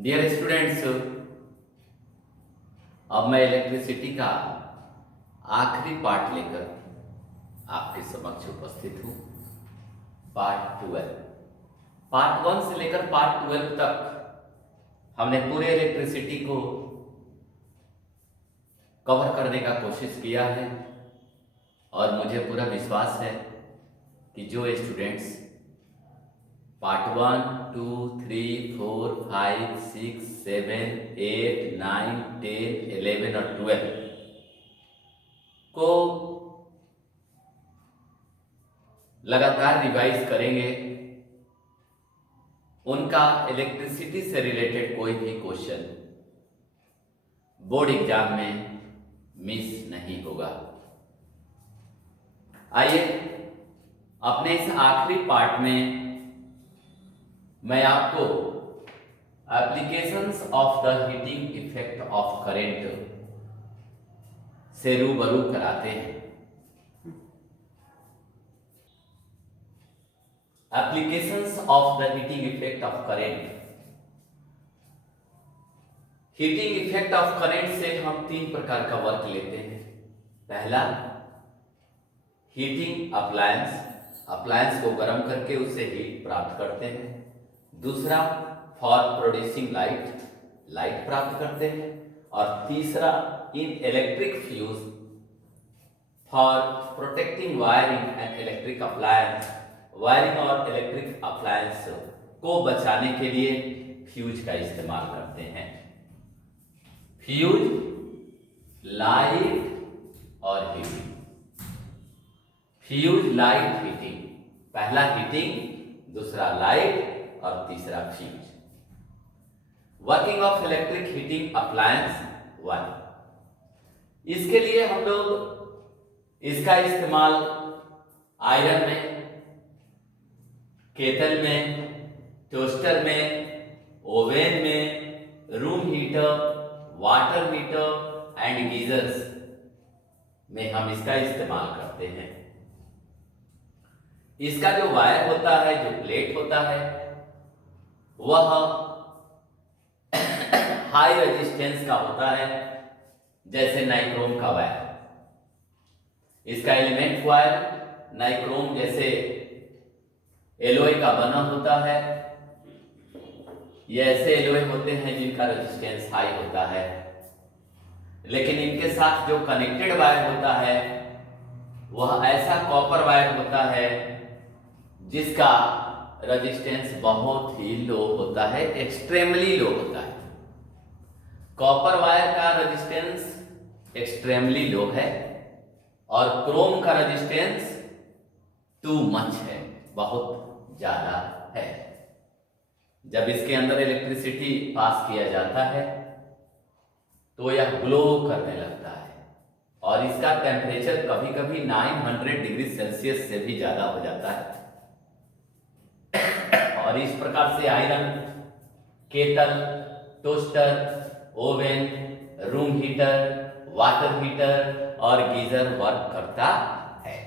Dear students, अब मैं electricity का आखिरी पार्ट लेकर आपके समक्ष उपस्थित हूँ। पार्ट 12। पार्ट 1 से लेकर पार्ट 12 तक हमने पूरे इलेक्ट्रिसिटी को कवर करने का कोशिश किया है और मुझे पूरा विश्वास है कि जो स्टूडेंट्स पार्ट 1, 2, 3, 4, 5, 6, 7, 8, 9, 10, 11 और 12 को लगातार रिवाइज करेंगे, उनका इलेक्ट्रिसिटी से रिलेटेड कोई भी क्वेश्चन बोर्ड एग्जाम में मिस नहीं होगा। आइए अपने इस आखिरी पार्ट में मैं आपको applications of the heating effect of current से रूबरू कराते हैं। Applications of the heating effect of current. Heating effect of current से हम 3 प्रकार का वर्क लेते हैं। पहला, हीटिंग अप्लायंस को गर्म करके उससे हीट प्राप्त करते हैं। दूसरा, फॉर प्रोड्यूसिंग लाइट प्राप्त करते हैं। और तीसरा, इन electric fuse for protecting wiring and electric appliance, wiring और इलेक्ट्रिक अप्लायंस को बचाने के लिए फ्यूज का इस्तेमाल करते हैं। फ्यूज, लाइट और हीटिंग। Fuse, light, heating. पहला हीटिंग, दूसरा लाइट और तीसरा fuse. Working of electric heating appliance 1। इसके लिए हम लोग इसका इस्तेमाल आयरन में, केतल में, टोस्टर में, ओवन में, room heater, water heater and geysers में हम इसका इस्तेमाल करते हैं। इसका जो वायर होता है, जो प्लेट होता है, वह हाई रेजिस्टेंस का होता है, जैसे नाइक्रोम का वायर। इसका एलिमेंट वायर नाइक्रोम जैसे एलॉय का बना होता है। ये ऐसे एलॉय होते हैं जिनका रेजिस्टेंस हाई होता है, लेकिन इनके साथ जो कनेक्टेड वायर होता है वह ऐसा कॉपर वायर होता है जिसका रेजिस्टेंस बहुत ही लो होता है, एक्सट्रीमली लो होता है। कॉपर वायर का रेजिस्टेंस एक्सट्रीमली लो है और क्रोम का रेजिस्टेंस टू मच है, बहुत ज्यादा है। जब इसके अंदर इलेक्ट्रिसिटी पास किया जाता है तो यह ग्लो करने लगता है और इसका टेम्परेचर कभी कभी 900 डिग्री सेल्सियस से भी ज्यादा हो जाता है। और इस प्रकार से iron, kettle, toaster, oven, room heater, water heater और गीजर वर्क करता है।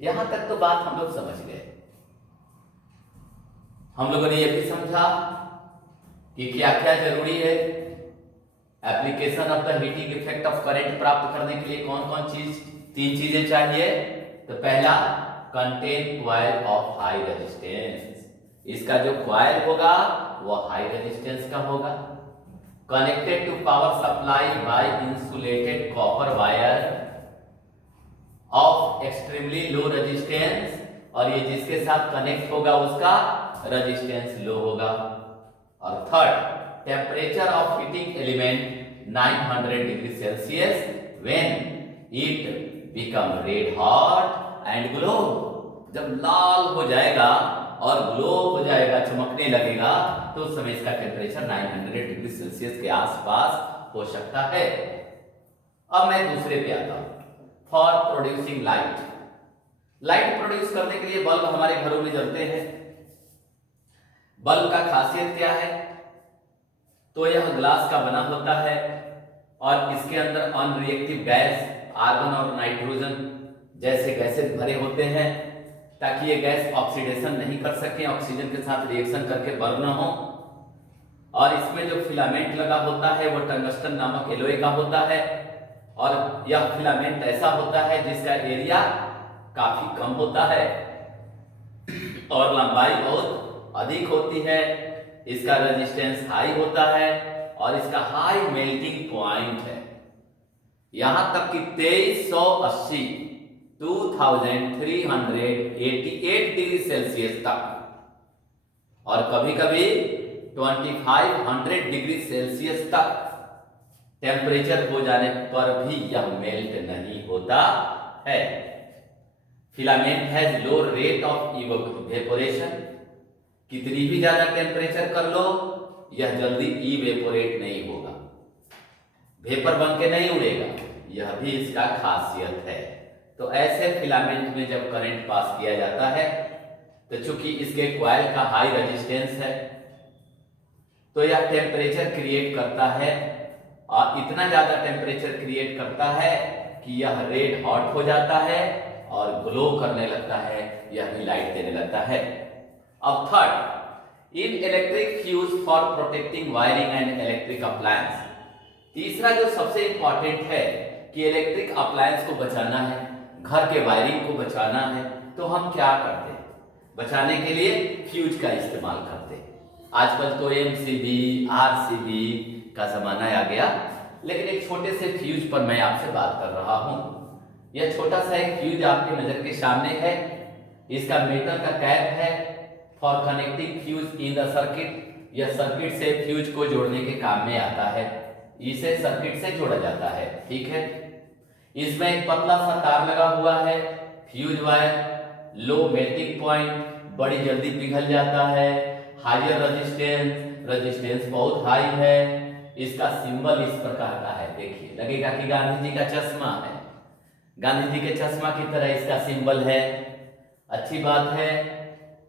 यहां तक तो बात हम लोग समझ गए। हम लोगों ने यह भी समझा कि क्या क्या जरूरी है application of the heating effect of current प्राप्त करने के लिए। कौन कौन चीज, 3 चीजें चाहिए। तो पहला, contain coil of high resistance. इसका जो कॉइल होगा वह हाई रेजिस्टेंस का होगा। Connected to power supply by insulated copper wire of extremely low resistance, और ये जिसके साथ कनेक्ट होगा उसका रेजिस्टेंस लो होगा। और third, temperature of heating element 900 degree Celsius when it become red hot and glow. जब लाल हो जाएगा और ग्लो हो जाएगा, चमकने लगेगा, तो उस समय इसका टेम्परेचर 900 डिग्री सेल्सियस के आसपास हो सकता है। अब मैं दूसरे पे आता हूं, for producing light. Light produce करने के लिए बल्ब हमारे घरों में जलते हैं। बल्ब का खासियत क्या है? तो यह ग्लास का बना होता है और इसके अंदर अनरिएक्टिव गैस, आर्गन और नाइट्रोजन जैसे गैसेस भरे होते हैं, ताकि ये गैस ऑक्सीडेशन नहीं कर सके, ऑक्सीजन के साथ रिएक्शन करके बर्न हो। और इसमें जो फिलामेंट लगा होता है वो टंगस्टन नामक एलॉय का होता है, और यह फिलामेंट ऐसा होता है जिसका एरिया काफी कम होता है और लंबाई बहुत अधिक होती है। इसका रेजिस्टेंस हाई होता है और इसका हाई मेल्टिंग पॉइंट है, यहां तक कि 2380 2388 डिग्री सेल्सियस तक, और कभी कभी 2500 डिग्री सेल्सियस तक टेम्परेचर हो जाने पर भी यह मेल्ट नहीं होता है। Filament has low rate of evaporation, कितनी भी ज्यादा टेम्परेचर कर लो यह जल्दी इवेपोरेट नहीं होगा, वेपर बन के नहीं उड़ेगा, यह भी इसका खासियत है। तो ऐसे फिलामेंट में जब करंट पास किया जाता है तो चूंकि इसके कॉइल का हाई रेजिस्टेंस है तो यह टेम्परेचर क्रिएट करता है, और इतना ज्यादा टेम्परेचर क्रिएट करता है कि यह रेड हॉट हो जाता है और ग्लो करने लगता है, यह भी लाइट देने लगता है। अब third, in electric fuse for protecting wiring and electric appliance. तीसरा जो सबसे इंपॉर्टेंट है कि इलेक्ट्रिक अप्लायंस को बचाना है, घर के वायरिंग को बचाना है, तो हम क्या करते हैं? बचाने के लिए फ्यूज का इस्तेमाल करते हैं। आजकल तो एमसीबी आरसीबी का जमाना आ गया, लेकिन एक छोटे से फ्यूज पर मैं आपसे बात कर रहा हूं। यह छोटा सा एक फ्यूज आपकी नजर के सामने है, इसका मेटल का कैप है for connecting fuse in the circuit. यह सर्किट से फ्यूज को जोड़ने के काम में आता है, इसे सर्किट से जोड़ा जाता है, ठीक है। इसमें एक पतला सा तार लगा हुआ है, fuse wire, low melting point, बड़ी जल्दी पिघल जाता है, हायर रेजिस्टेंस बहुत हाई है। इसका सिंबल इस प्रकार का है, देखिए लगेगा कि गांधी जी का चश्मा है, गांधी जी के चश्मा की तरह इसका सिंबल है। अच्छी बात है।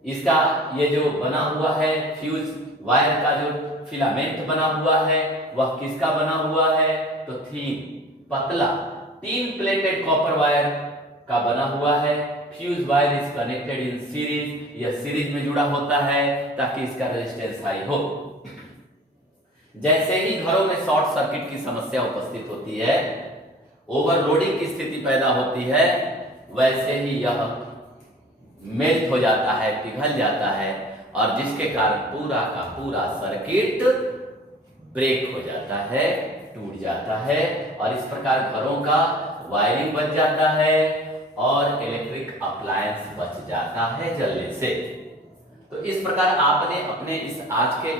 इसका ये जो बना हुआ है फ्यूज वायर का जो फिलामेंट बना हुआ है वह किसका बना हुआ है? तो थिन पतला 3 प्लेटेड कॉपर वायर का बना हुआ है। Fuse wire is connected in series, यह सीरीज में जुड़ा होता है ताकि इसका रेजिस्टेंस हाई हो। जैसे ही घरों में शॉर्ट सर्किट की समस्या उपस्थित होती है, ओवरलोडिंग की स्थिति पैदा होती है, वैसे ही यह मेल्ट हो जाता है, पिघल जाता है, और जिसके कारण पूरा का पूरा सर्किट ब्रेक हो जाता है, टूट जाता है, और इस प्रकार घरों का वायरिंग बच जाता है और इलेक्ट्रिक अप्लायंस बच जाता है जलने से। तो इस प्रकार आपने अपने इस आज के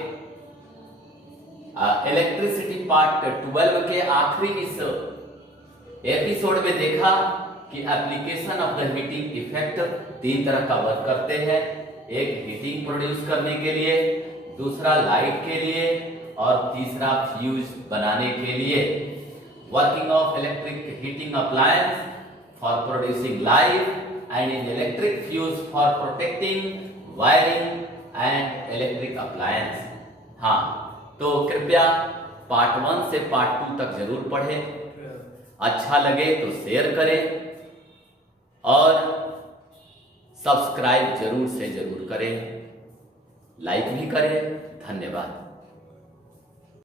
इलेक्ट्रिसिटी पार्ट 12 के आखिरी इस एपिसोड में देखा कि application of the heating effect 3 तरह का वर्क करते हैं। एक हीटिंग प्रोड्यूस करने के लिए, दूसरा लाइट के लिए, और तीसरा फ्यूज बनाने के लिए। Working of electric heating appliance for producing light and in electric fuse for protecting wiring and electric appliance. हाँ, तो कृपया पार्ट 1 से पार्ट 2 तक जरूर पढ़ें। अच्छा लगे तो शेयर करें और सब्सक्राइब जरूर से जरूर करें, लाइक भी करें। धन्यवाद।